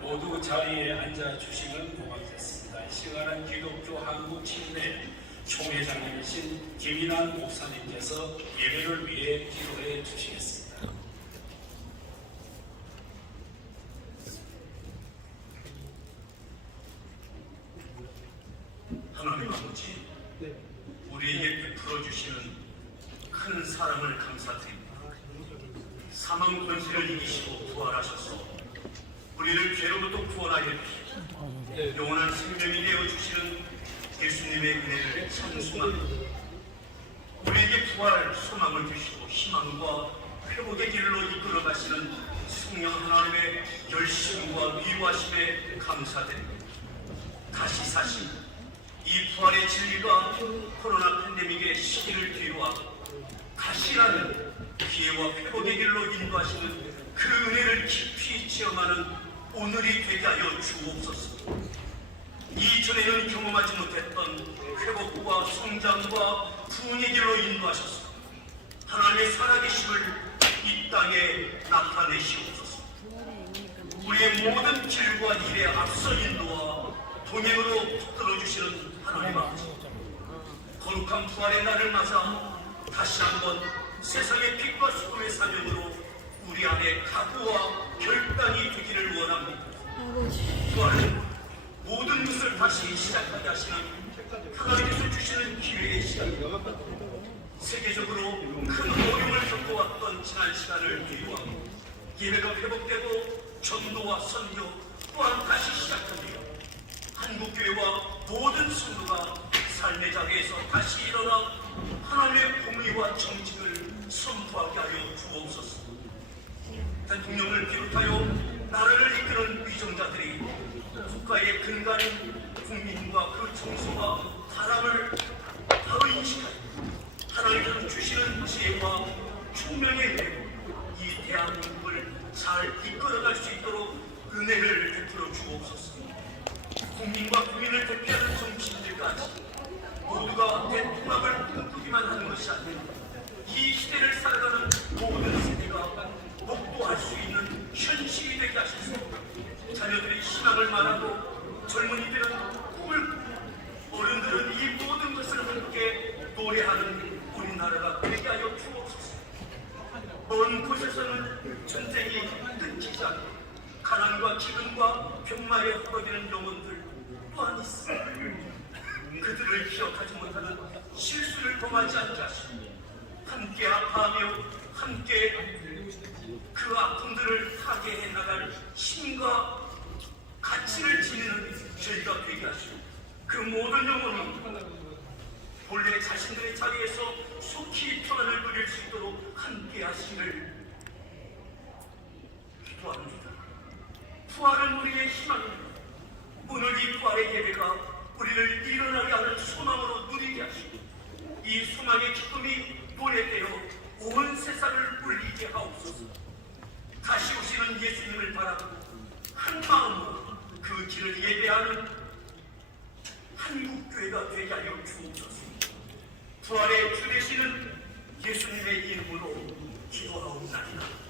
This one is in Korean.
모두 자리에 앉아 주시면 고맙겠습니다. 이 시간은 기독교 한국 침례 총회장님이신 김인환 목사님께서 예배를 위해 기도해 주시겠습니다. 하나님 아버지, 우리에게 베풀어 주시는 큰 사랑을 감사드립니다. 사망 권세를 이기시고 부활하셔서 우리를 죄로부터 구원하여 주시고 영원한 생명이 되어 주시는 예수님의 은혜를 찬송합니다. 우리에게 부활 소망을 주시고 희망과 회복의 길로 이끌어 가시는 성령 하나님의 열심과 위로하심에 감사드립니다. 다시 사신 이 부활의 진리가 코로나 팬데믹의 시기를 뒤로하고 다시라는 기회와 회복의 길로 인도하시는 그 은혜를 깊이 체험하는 오늘이 되게 하여 주옵소서. 이전에는 경험하지 못했던 회복과 성장과 부흥의 길로 인도하셔서 하나님의 살아계심을 이 땅에 나타내시옵소서. 우리의 모든 길과 일에 앞서 인도와 동행으로 붙들어 주시는 하나님 아버지. 거룩한 부활의 날을 맞아 다시 한번 세상의 빛과 소금의 사명으로 우리 안에 각오와 결단이 되기를 원합니다. 부활은 모든 것을 다시 시작하게 하시는 하나님께서 주시는 기회의 시간입니다. 세계적으로 큰 어려움을 겪어왔던 지난 시간을 뒤로하고 예배가 회복되고 전도와 선교 또한 다시 시작합니다. 한국교회와 모든 성도가 삶의 자리에서 다시 일어나 하나님의 공의와 정직을 선포하게 하여 주옵소서. 대통령을 비롯하여 나라를 이끄는 위정자들이 국가의 근간인 국민과 그 정서와 바람을 바로 인식하여 하나님께서 주시는 지혜와 총명의 은혜로 이 대한민국을 잘 이끌어갈 수 있도록 은혜를 베풀어 주옵소서. 국민과 국민을 대표하는 정치인들까지 모두가 대통합을 꿈꾸기만 하는 것이 아니라 이 시대를 살아가는 모든 세대가 목도할 수 있는 현실이 되게 하셔서 자녀들이 희망을 말하고 젊은이들은 꿈을 꾸고 어른들은 이 모든 것을 함께 노래하는 우리나라가 되게 하여 주옵소서. 먼 곳에서는 전쟁이 끊기지 않고 가난과 기근과 병마에 허덕이는 영혼들 또한 있습니다. 그들을 기억하지 못하는 실수를 범하지 하시고 함께 아파하며 함께 그 아픔들을 타개해 나갈 힘과 가치를 지니는 저희가 되게 하시고 그 모든 영혼이 본래 자신들의 자리에서 속히 평안을 누릴 수 있도록 함께 하시기를 기도합니다. 부활은 우리의 희망입니다. 오늘 이 부활의 예배가 우리를 일어나게 하는 소망으로 누리게 하시고 이 소망의 기쁨이 노래되어 온 세상을 울리게 하옵소서. 다시 오시는 예수님을 바라보고 한 마음으로 그 길을 예배하는 한국교회가 되게 하여 주옵소서. 부활의 주 되시는 예수님의 이름으로 기도하옵나이다.